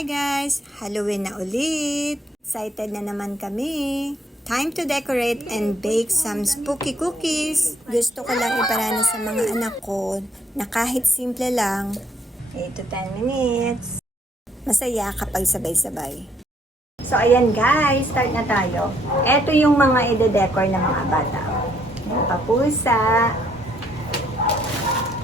Hi guys! Halloween na ulit! Excited na naman kami! Time to decorate and bake some spooky cookies! Gusto ko lang iparana sa mga anak ko na kahit simple lang, 8 to 10 minutes, masaya kapag sabay-sabay. So ayan guys, start na tayo. Ito yung mga ide-decor ng mga bata. Yung papusa.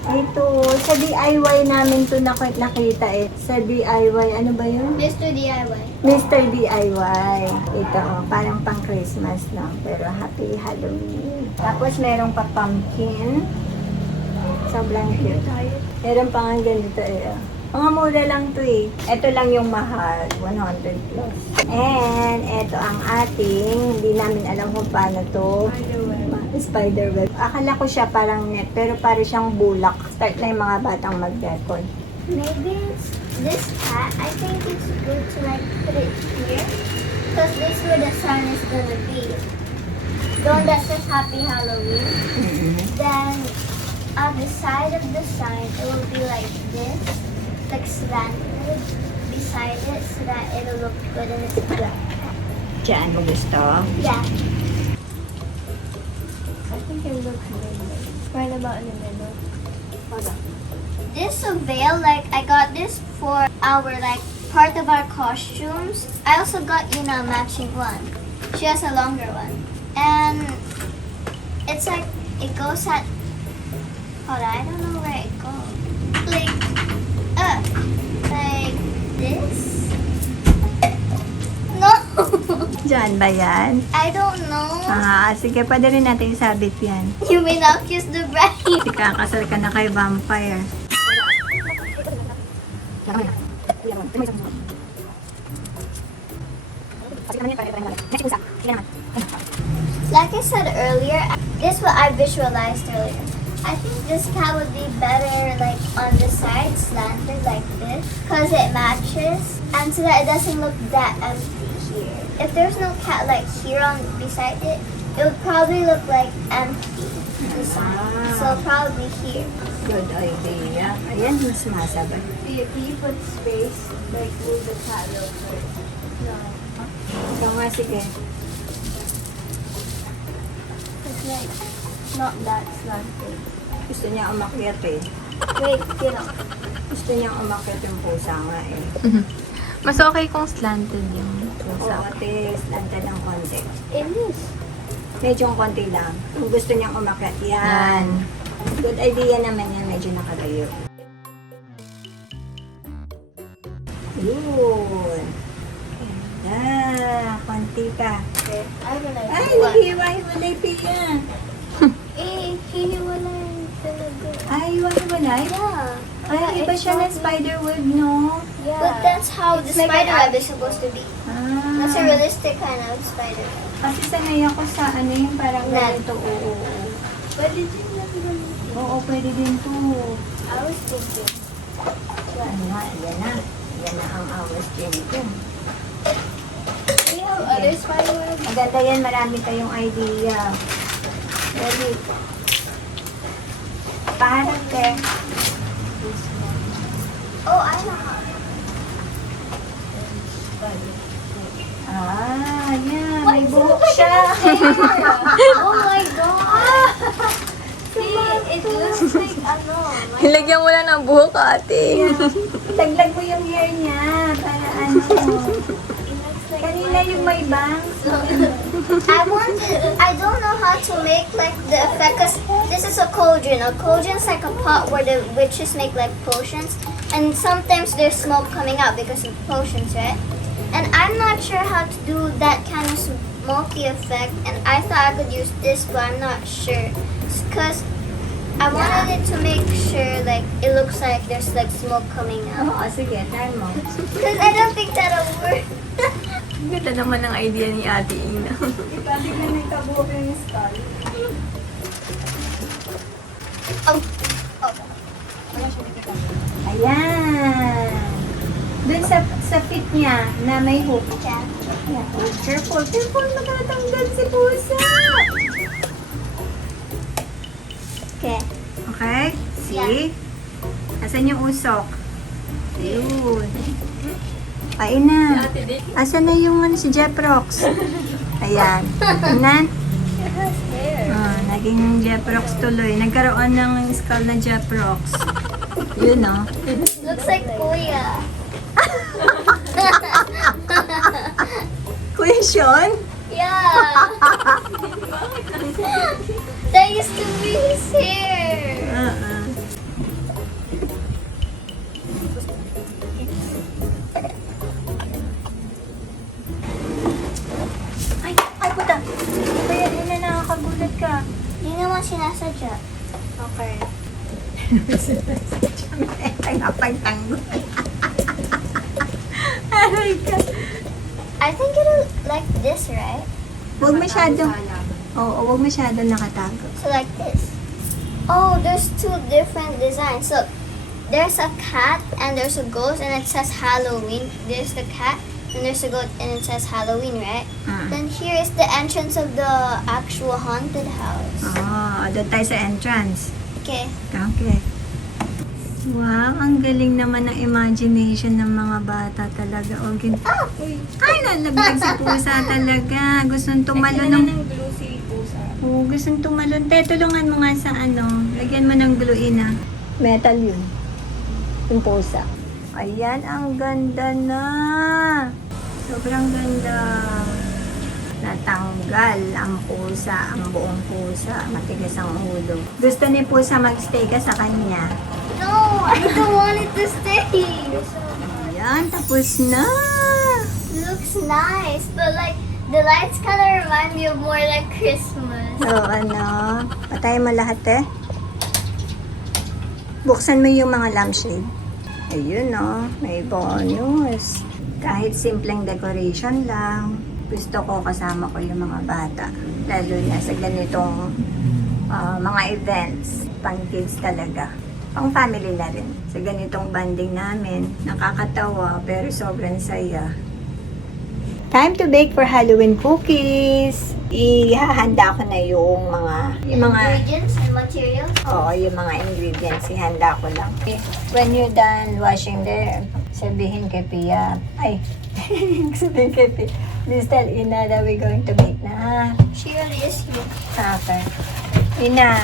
Ito, sa DIY namin to nakita eh. Sa DIY, ano ba yun? Mr. DIY. Mr. DIY. Ito, oh, parang pang Christmas lang. Pero happy Halloween. Tapos merong pa pumpkin. Sobrang cute. Meron pa nga ganito eh. Mga mura lang to eh. Ito lang yung mahal. 100 plus. And, ito ang ating, hindi namin alam kung paano to. Spiderweb. Akala ko siya parang net, pero parang siyang bulak. Start na yung mga batang mag-decor. Maybe it's this cat. I think it's good to like put it here. Because this is where the sun is gonna be. The one that says Happy Halloween. Then on the side of the sign, it will be like this. Like slanted beside it so that it'll look good and it's black. Diyan mo gusto? Yeah. I think it looks really right about in the middle. Hold on. This veil, like I got this for our like part of our costumes. I also got Ina a matching one. She has a longer one. And it's like it goes at hold on, I don't know where it goes. Like this? No! Diyan ba yan? I don't know. Sige, pwede rin natin isabit yan. You may not kiss the bride. Kasi kakasal ka na kay vampire. Like I said earlier, this is what I visualized earlier. I think this cat would be better like on the side, slanted like this, because it matches, and so that it doesn't look that empty here. If there's no cat like here on beside it, it would probably look like empty. The sign. So probably here. Good idea. Ayan, mas masabay. Do you put space like move the cat real quick? No. Ito nga, sige. It's like not that slanted. Gusto niya umakyat eh. Wait, get up. Gusto niya umakyat yung pusa nga eh. Mas okay kung slanted yung Oo, pusa. ate, slanta ng konti. It is. Medyo konti lang. Kung gusto niyang umakyat, yan. Good idea naman yan, medyo nakalayo. Yun. Ganda. Konti pa. Okay. I don't know. Ay, naghiwa-hiwalay pa yan. Hiniwalay talaga. Ay, hiwa-hiwalay? Yeah. Ay, iba siya na spiderweb, no? Yeah. But that's how the It's like spider an web is supposed to be. Ah. That's a realistic kind of spider web. Kasi sanay ako sa ano yung parang Net. ganito. Oo. But did you never Oo, pwede din to. I was thinking. Ano nga, yan na. Yan na ang hours din ito. Do you have other spider webs? Maganda yan, marami kayong idea. Ready? Parang te. Oh, I know how. Yan. May buhok siya. Oh my god! See, it looks like ano. Nilagyan mo lang ng buhok, ate. Taglag mo yung hair niya. Para ano. Kanina yung may bangs. I don't know how to make like the effect because this is a cauldron. A cauldron is like a pot where the witches make like potions, and sometimes there's smoke coming out because of potions, right? And I'm not sure how to do that kind of smoky effect, and I thought I could use this, but I'm not sure because I wanted it to make sure like it looks like there's like smoke coming out. Oo, sige. Try mo. Because I don't think that'll work. Ganda naman ng idea ni Ate Ina. Ipabig na may kabuhok yung skull. Oh. Ayan. Dun sa fit niya na may hook. Yeah. Yeah. Careful, careful. Matatanggal si pusa. Okay. Okay? See? Asan yung usok? Yun. Kain na. Asan na yung si Jeff Rocks? Ayan. Tingnan. Naging Jeff Rocks tuloy. Nagkaroon ng skull na Jeff Rocks. Yun, no? Looks like Kuya. Kuya Sean? Yeah. That used to be his hair. Ay, puta. Kaya din na nakakagulat ka. Hindi naman sinasadya. Okay. Ay, napagtanggol. Aray ka. I think it'll like this, right? Huwag masyadong, huwag masyadong nakatago. So like this. Oh, there's two different designs. So there's a cat and there's a ghost and it says Halloween. There's the cat and there's a goat and it says Halloween, right? Then here is the entrance of the actual haunted house. Doon tayo sa entrance. Okay. Okay. Wow, ang galing naman ng imagination ng mga bata talaga. Ay, nalaglag si pusa talaga. Gustong tumalon ng... glue si pusa. Oo, gustong tumalon. Te, tulungan mo nga sa lagyan mo ng glue ina. Metal yun. Yung pusa. Ayan, ang ganda na. Sobrang ganda. Natanggal ang pusa, ang buong pusa. Matigas ang ulo. Gusto ni pusa magstay ka sa kanya. No, I don't want it to stay. Ayan, tapos na. Looks nice, but like the lights kind of remind me of more like Christmas. So, patay mo lahat Buksan mo yung mga lampshade. Ayun, may bonus. Kahit simpleng decoration lang, gusto ko kasama ko yung mga bata. Lalo na sa ganitong mga events, pang kids talaga. Pang family na rin. Sa ganitong banding namin, nakakatawa pero sobrang saya. Time to bake for Halloween cookies. Ihahanda ko na yung mga Ingredients and materials. yung mga ingredients. Ihanda ko lang. When you're done washing there, sabihin kay Pia, sabihin kay Pia, please tell Ina that we're going to bake na. She already is here. Okay. Ina,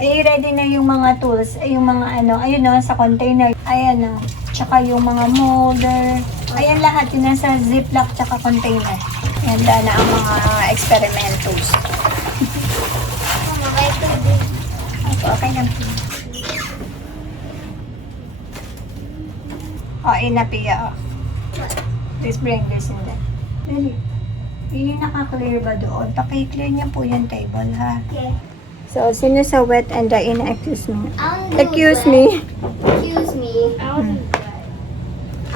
i-ready na yung mga tools, yung mga ayun sa container. Ayan tsaka yung mga molder. Ayan lahat, yun nasa ziplock tsaka container. Handa na ang mga experimentals. Okay lang. Ina Pia. Please bring this in there. Really? Yung naka-clear ba doon? Paki-clear niya po yung table, ha? Okay. So, sino sa wet and dry? Excuse me. I'll do Excuse wet. me. Excuse me. I'll do wet.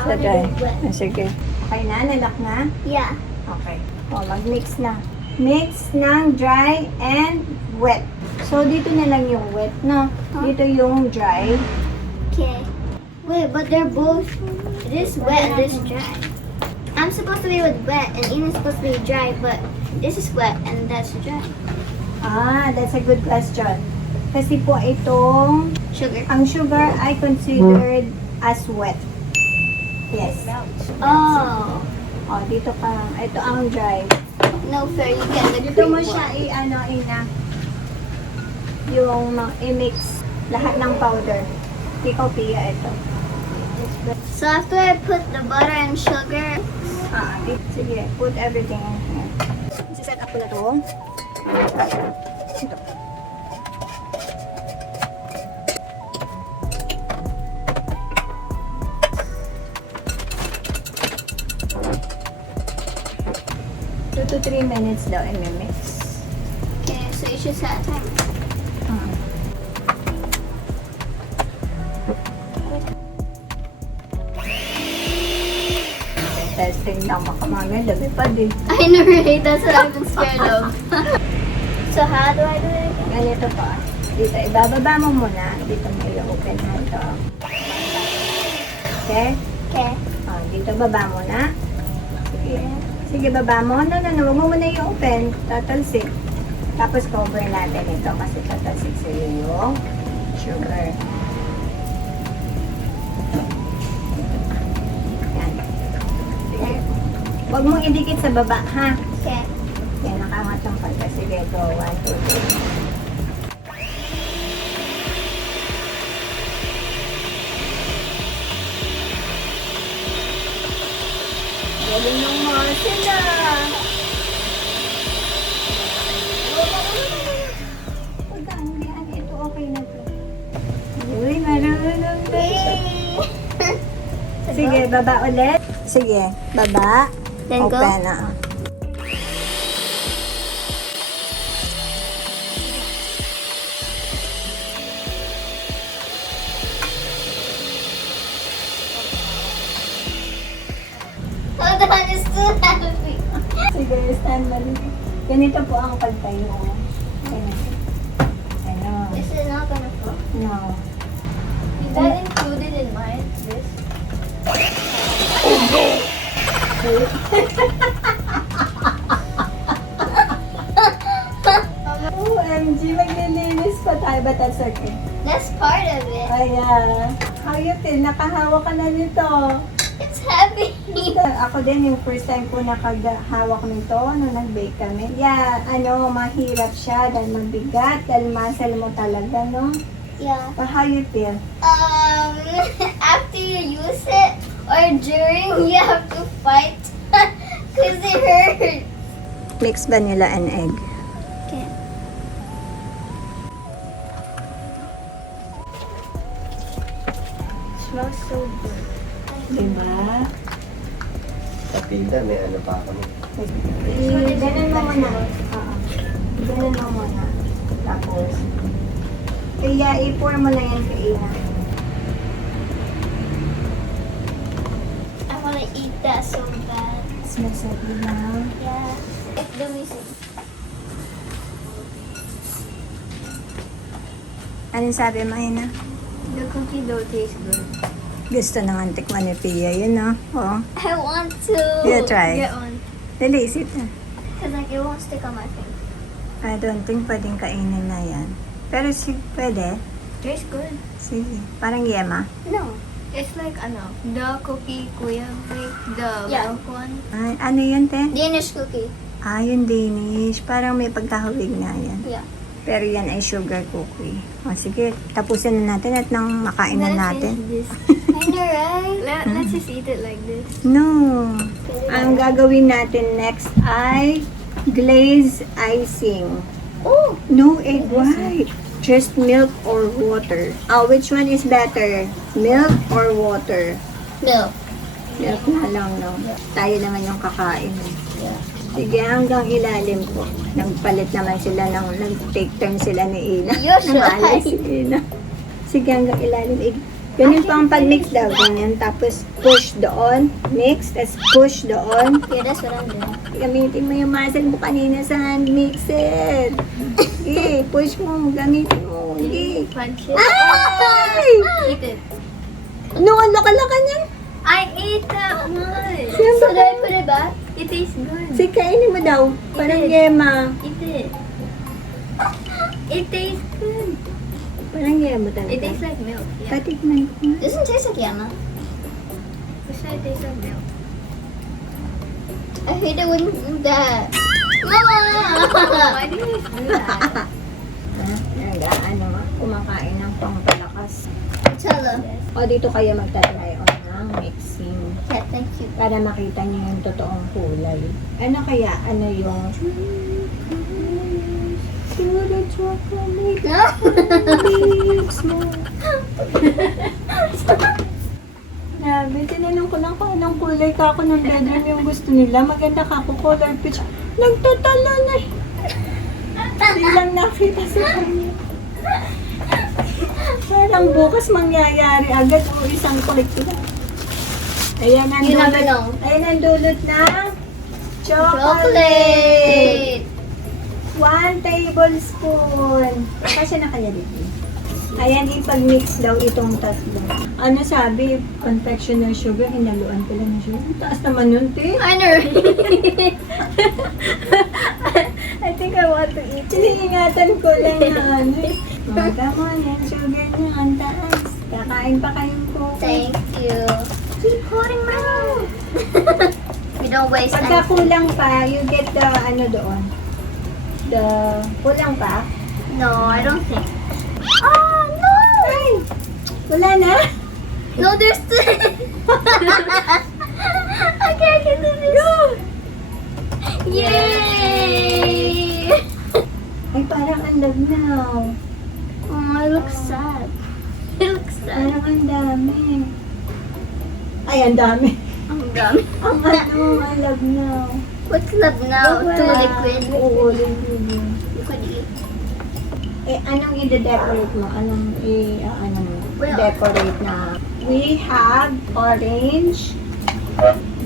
Sa dry. Sige. Okay na? Nalak na? Yeah. Okay. Mag-mix na. Mix ng dry and wet. So, dito na lang yung wet, no? Dito yung dry. Okay. Wait, but they're both. This wet and this dry. I'm supposed to be with wet and Ina's supposed to be dry, but this is wet and that's dry. That's a good question. Kasi po itong, Sugar. ang sugar ay considered as wet. Yes. Oh. Dito ka. Ito ang dry. No fair, you get the Dito mo cream siya one. Ina. Yung i-mix lahat ng powder. Ikaw, Pia, ito. So after I put the butter and sugar, Sige, put everything in here. Set up ko na to. Ito. Two to 3 minutes daw i-mix. okay, so you should set a timer. Testing lang, baka mamaya dami pa din. I know, right? That's what I've been scared of. So how do I do it again? Ganito pa. Dito, ibababa mo muna. Dito mo i-open na ito. Okay? Okay. Dito, baba mo na. Sige. Sige, baba mo. No. Huwag mo muna i-open. Tatalsik. Tapos cover natin ito kasi tatalsik sa'yo yung sugar. Yan. Huwag mong idikit sa baba, ha? Okay. Yan, nakaangat ng pagka. Sige, go. 1, 2, 3. Galing ng mga sila. Pagkaan yan, ito okay na to. Uy, marunong ba? Sige, baba ulit. Sige, baba. Then go. Open na. Hold on, it's still heavy. Sige, stand mo. Ganito po ang pagtayo. Ayan. Ayan. This is not gonna fall. No. Is that included in mine? This? OMG, maglilinis pa tayo. But that's okay. That's part of it. Ayan. How you feel? Nakahawak ka na nito. It's heavy. Ako din, yung first time ko nakahawak nito, nung nag-bake kami. Yeah, mahirap siya dahil mabigat, dahil muscle mo talaga, no? Yeah. But how you feel? After you use it or during, you have to fight because it hurts. Mix vanilla and egg. Okay. Smells so good. Diba? Sa pila, may ano pa kami. Ganun mo muna. Oo. Ganun mo muna. Tapos, kaya i-pour mo lang yan kay Ina. I want to eat that so bad. Smells so good na. Yeah. Let me see. Anong sabi mo, Ina? The cookie dough tastes good. Gusto ng antik man ni Pia, yun, no? Oo. I want to. Yeah, try. Get one. Dali, sit na. Because like it won't stick on my finger. I don't think pwedeng kainin na yan. Pero pwede. Tastes good. Sige. Parang yema. No. It's like the cookie kuya make the Yeah. milk one. Ay, ano yun, te? Danish cookie. Ah, yung Danish. Parang may pagkahawig na yan. Yeah. Pero yan ay sugar cookie. O, sige. Tapusin na natin at nang makain na natin. This. I know, right? Let's just eat it like this. No. Ang gagawin natin next ay glaze icing. Oh, No egg white. Just milk or water. Which one is better? Milk or water? no. Milk na lang, no? Tayo naman yung kakain. Yeah. Sige, hanggang ilalim po. Nagpalit naman sila nag-take turn sila ni Ina. You're Namali shy. si Ina. Sige, hanggang ilalim. Ganun pa ang pag-mix daw. Ganyan. Tapos push doon. Mix. Tapos push doon. Yeah, that's what I'm doing. Gamitin mo yung muscle mo kanina sa hand mixer. Okay, push mo. Gamitin mo. Okay. Punch it. Ay! Eat it. No, ang laka-laka niyan. I ate that one. So do I put it back? It tastes good. Sige, kainin mo daw. Parang yema. Eat it. It tastes good. Parang yema It talaga. tastes like milk. Yeah. Patikman ko nga. Doesn't taste like yama. It tastes like milk. I hate it when that. Mama! Why do you guys do that? Kumakain ng pangpalakas. Tell them. O, dito kayo magta-try on ng mixing. Yeah, thank you. Para makita niyo yung totoong kulay. Ano kaya? Ano yung... Puro chocolate No? lips mo. Grabe, tinanong ko lang kung anong kulay ka ako ng bedroom yung gusto nila. Maganda ka ako, color peach. Nagtatala na eh. Hindi lang nakita sa kanya. Parang bukas mangyayari agad o isang kulit ko. Ayan ang You never dulot. know. Ayan ang dulot ng Chocolate! 1 tablespoon. Kasi na kaya dito. Ayan, ipag-mix daw itong tatlo. Ano sabi? Confectioner sugar, hinaluan ko lang ng sugar. Ang taas naman yun, te. I know. I think I want to eat. Iniingatan ko lang na ano eh. Come on, yung sugar niya, ang taas. Kakain pa kayong cookie. Thank you. Keep holding my mouth. We don't waste Pagka anything. kulang pa, you get the ano doon. The kulang pa. No, I don't think. Oh, no! Ay! Wala na? No, there's still. I can't get this. Yay! Ay, parang ang lagnaw. Oh, I look sad. It looks sad. Parang ang dami. Ay, ang dami. I'm done. Ang ano, ang lagnaw. What's left now? Too liquid. Oo, liquid. Liquid eat. Eh, anong i-decorate mo? Anong Well- i-decorate na? We have orange,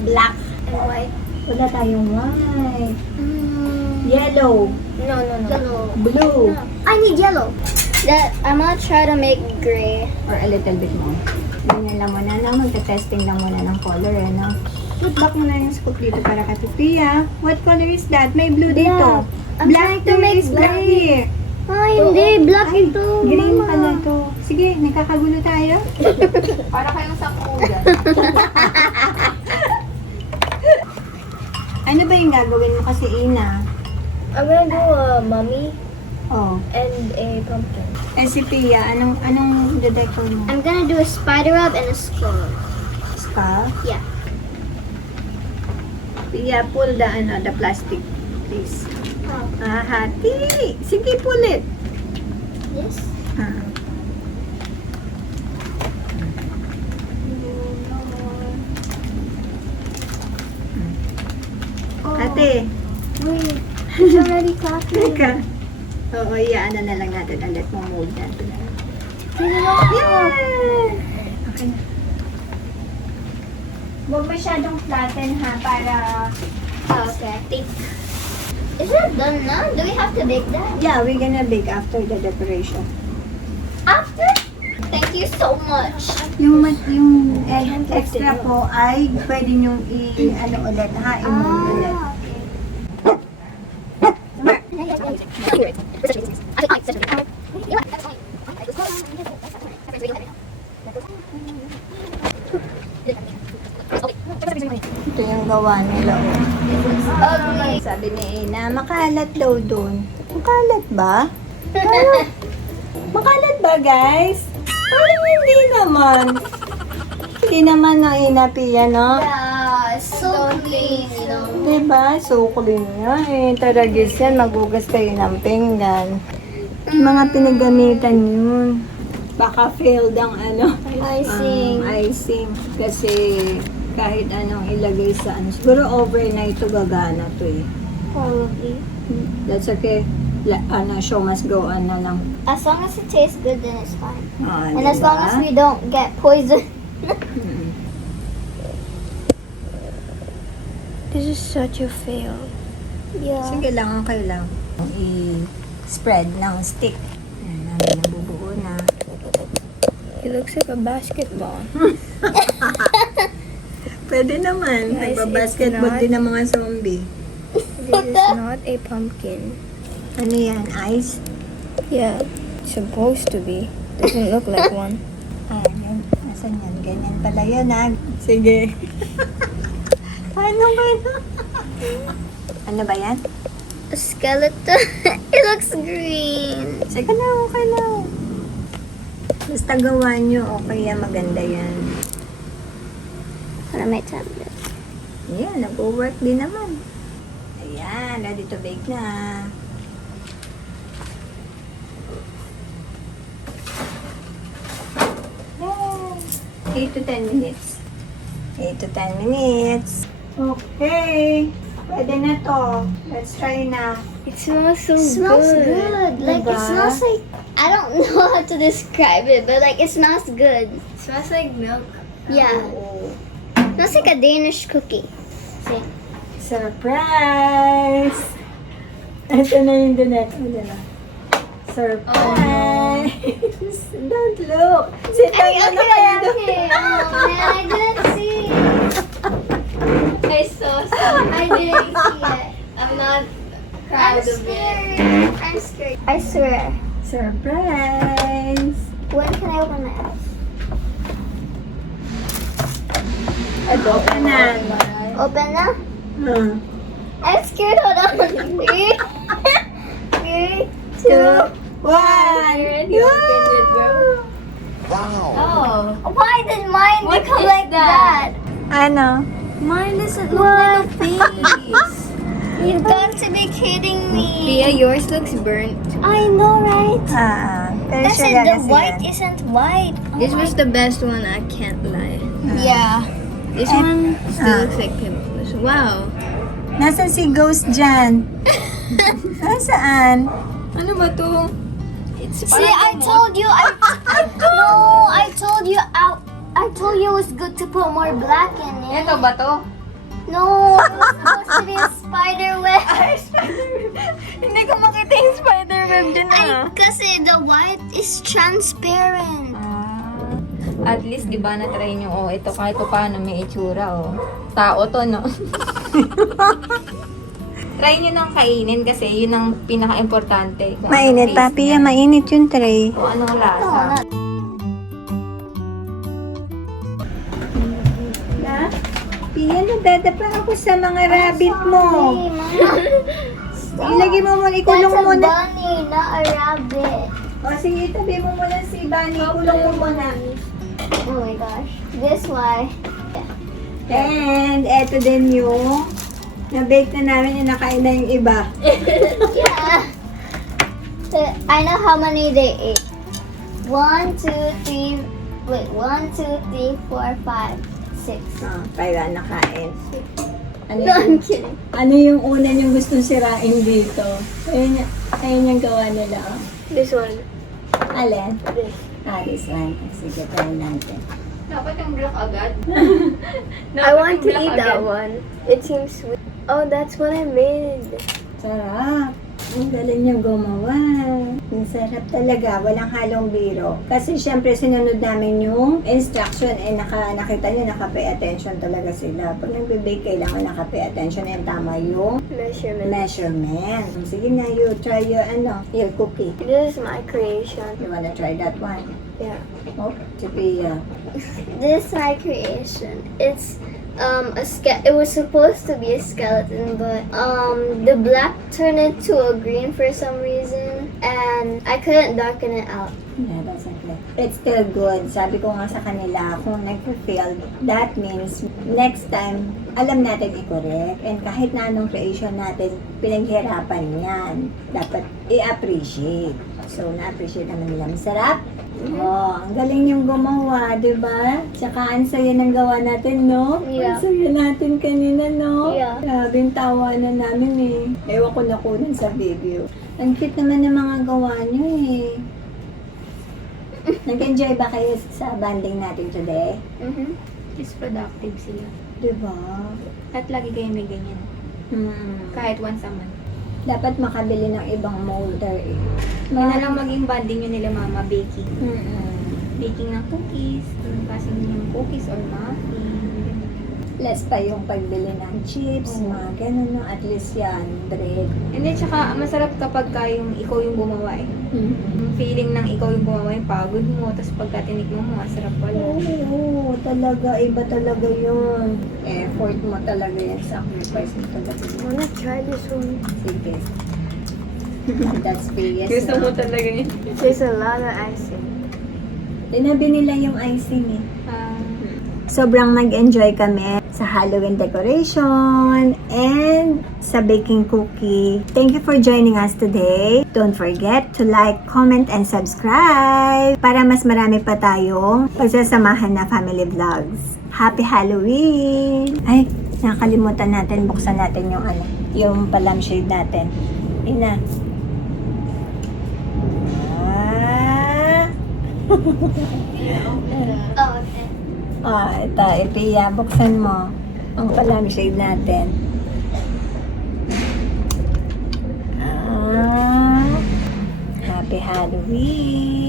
black. And white. Wala tayong white. Mm. Yellow, No. Yellow. blue, No. I need yellow. I'm gonna try to make gray. or a little bit more. Ganyan lang muna na. Magta-testing lang muna ng color. Ano? Put back mo na yung scoop dito para kay Pia. What color is that? May blue dito. I'm Black trying to to make is black gray. here. Ay, hindi. Black Ay, ito. green Mama. pala to. Sige, nagkakagulo tayo. Para kayong sa kugan. Ano ba yung gagawin mo kasi, Ina? I'm gonna do a mummy Oh. and a pumpkin. Eh si Pia, anong dedecor mo? I'm gonna do a spider web and a skull. Skull? Yeah. Pia, pull the plastic, please. Oh. Ah, hati. Sige, pull it. This? Ah. Ate, Wait. It's already cracking. teka. Oo, iyaan na lang natin ulit. Mold natin. Yeah. Okay na. Huwag masyadong flatten ha, para... Oh, okay. Thick. Is that done now? Do we have to bake that? Yeah, we're gonna bake after the decoration. After? Thank you so much. Yung extra po ay pwede niyong i-ano ulit, ha? I-mold ulit. Ito yung gawa nila. Ugly. Sabi ni Ina, makalat daw doon. Makalat ba? Parang, makalat ba, guys? Parang hindi naman. Hindi naman na Ina, Pia, no? Yeah, so clean, you know. Diba? So, clean nga eh. Taragis yan, magugas kayo ng pinggan. Yung mga pinagamitan yun. Baka failed ang ano. Icing. Icing. Kasi kahit anong ilagay sa ano. Siguro overnight to gagana to eh. Probably. That's okay. Show must go on na lang. As long as it tastes good, then it's fine. Ah, And as long as we don't get poison. This is such a fail. Yeah. Sige lang, okay lang. I-spread ng stick. Ayan, namin nabubuo na. It looks like a basketball. Pwede naman. Guys, Nagbabasketball it's not- din ng mga zombie. This is not a pumpkin. Ano yan? Ice? Yeah, it's supposed to be. Doesn't look like one. Ayan. Nasaan yan? Ganyan pala yun, ha? Sige. Ano ba yun? Ano ba yan? A skeleton. It looks green. Sige na, okay lang. Basta gawa nyo, okay yan, maganda yan. Para may tablet. Ayan, nag-work din naman. Ayan, ready to bake na. Yay! 8 to 10 minutes. 8 to 10 minutes. Okay. Pwede na to. Let's try na. It smells so It smells good. Like it Diba? smells like I don't know how to describe it, but like it smells good. It smells like milk. Yeah. Oo. It smells like a Danish cookie. See? Surprise! Ito na yung dinet. Surprise! Don't look. Sit down Okay, na okay, kayo doon. okay. Oh man, I didn't see. I saw some. I didn't see it. I'm not I'm proud of it. scared. I'm scared. I swear. Surprise! When can I open my eyes? Open na. Open now? I'm scared. Hold on. 3, 2, 1. already opened it, bro. Oh. Why did mine What become is like that? Ano? Mine doesn't look like a face. You've got to be kidding Pia, me. yours looks burnt. I know, right? Pero Kasi siya the kasi white yan. isn't white. Oh This my- was the best one, I can't lie. Yeah. This one still looks like pimples. Wow. Nasaan si Ghost dyan? Nasaan? Ano ba to? It's See, I told you. I told you. I told you it was good to put more black in it. Ito ba to? No, it was supposed to be a spider web. Hindi ko makita yung spider web dyan Kasi the white is transparent. At least, di ba, na-try nyo, ito kahit pa paano may itsura, Tao to, no? Try nyo nang kainin kasi yun ang pinaka-importante. Kung Mainit, anong taste papi. niya. Mainit yung tray. Kung anong lasa. Pia, nadadapa ako sa mga rabbit mo. Ilagay mo muna, ikulong That's mo a muna. bunny, not a rabbit. O sige, itabi mo muna si Bunny. Ikulong mo muna. Oh my gosh. This why. And eto din yung na-bake na namin yung nakain na yung iba. Yeah. So, I know how many they ate. 1, 2, 3. Wait, 1, 2, 3, 4, 5, 6. Kaya nakain. Ano No, I'm yung, kidding. ano yung una niyong gustong sirain dito? Ayun yung gawa nila. Oh. This one. Alin? This. This one. Sige, try natin. Dapat yung black agad. I want to eat that one. It seems sweet. Oh, that's what I made. Sarap. Ang galing niyang gumawa. Ang sarap talaga. Walang halong biro. Kasi syempre sinunod namin yung instruction. Nakita niyo, naka-pay attention talaga sila. Pag nagbe-bake, kailangan naka-pay attention. And tama yung measurement. Sige na, you try your cookie. This is my creation. You wanna try that one? Yeah. Oh, si Pia. This is my creation. It's it was supposed to be a skeleton, but the black turned into a green for some reason, and I couldn't darken it out. Yeah, that's okay. It's still good. Sabi ko nga sa kanila, kung nag-fail, that means next time, alam natin i-correct. And kahit na anong creation natin, pinaghirapan yan. Dapat i-appreciate. So, na-appreciate naman nila. Masarap? Oh, ang galing yung gumawa, di ba? Tsaka ang saya ng gawa natin, no? Yeah. Ang saya natin kanina, no? Yeah. Grabing tawa na namin eh. Ewan ko na kunan sa video. Ang cute naman ng mga gawa niyo eh. Nag-enjoy ba kayo sa banding natin today? Is productive sila. Di ba? At lagi kayo may ganyan. Kahit once a month. Dapat makabili ng ibang molder eh. Yun na lang maging banding nyo nila mama, baking. Mm-mm. Baking ng cookies, kasi yung cookies or muffin. Less pa yung pagbili ng chips, mga ganun, no? At least yan, bread. And then, tsaka masarap kapag yung ikaw yung gumawa eh. Yung feeling ng ikaw yung gumawa yung pagod mo, tapos pagka tinikman mo, masarap pala. Oo, talaga. Iba talaga yun. Effort mo talaga yan. Sacrifice mo talaga yun. Wanna try this one? Sige. That's PS. Gusto mo talaga yun. There's a lot of icing. Tinabi nila yung icing eh. Sobrang nag-enjoy kami sa Halloween decoration and sa baking cookie. Thank you for joining us today. Don't forget to like, comment, and subscribe para mas marami pa tayong pagsasamahan na family vlogs. Happy Halloween! Ay, nakalimutan natin, buksan natin yung lampshade natin. Ina. Oh, okay. Ito, Pia, buksan mo ang lampshade natin. Happy Halloween!